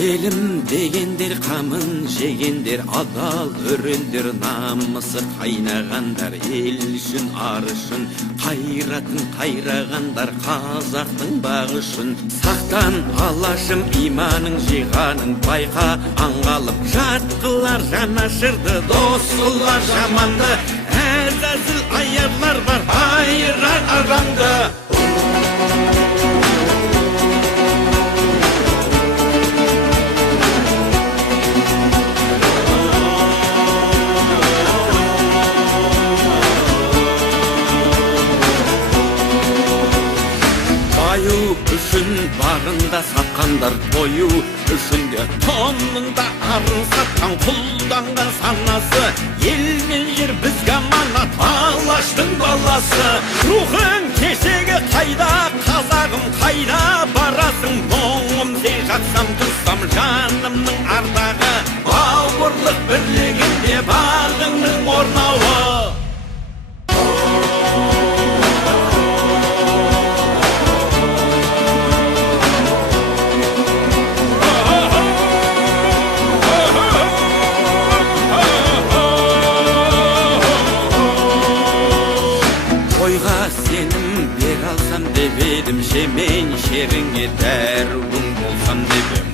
Елім дегендер қамын жегендер, адал өрендер, намысы қайнағандар, ел үшін ар үшін қайратын қайрағандар, қазақтың бағы үшін. Сақтан алашым иманың жиғанын байқа, аңғалып жатқылар жанашырды, дос қылар жаманды, әзәзіл аярлар бар айырар араңды. Баю үшін барында сатқандар, тою үшін де тонында арын сатқан, құлданған санасы, ел мен жер бізге аманат, алаштың баласы. Рухың кешегі қайда, қазағым қайда барасың, мұңым сен жатсам тұрсам жанымның ардағы, бауырлық бірлігінде бағыңның орнауы. Тойға сенім бер алсам деп едім, жемен шеріңе дәруің болсам деп ем.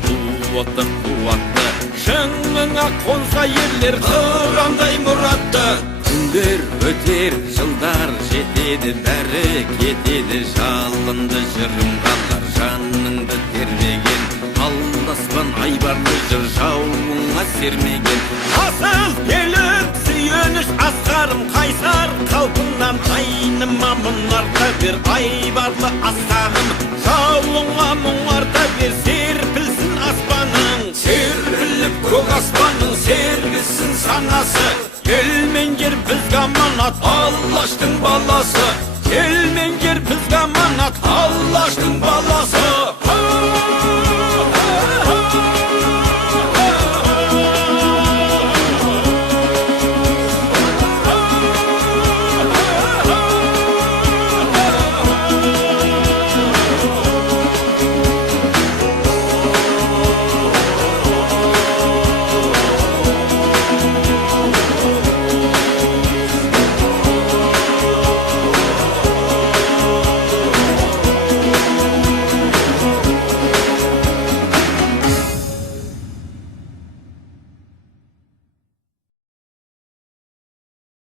Қуатты қуатты шыңыңа қонса ерлер, қырандай мұратты. Күндер өтер, жылдар жетеді, бәрі кетеді, жалынды жырым қалар, жаныңды тербеген, алдаспан айбарлы жыр жауыңа сермеген. Асыл келіп сүйеніш асқарым, қайсар қалпыңнан айныма мұнарта бер, айбарлы асқағым, жауыңа мұңарта бер, серпілсін аспаның, серпіліп көк аспаның, сергісін санасы. Ел мен жер бізге аманат, алаштың баласы.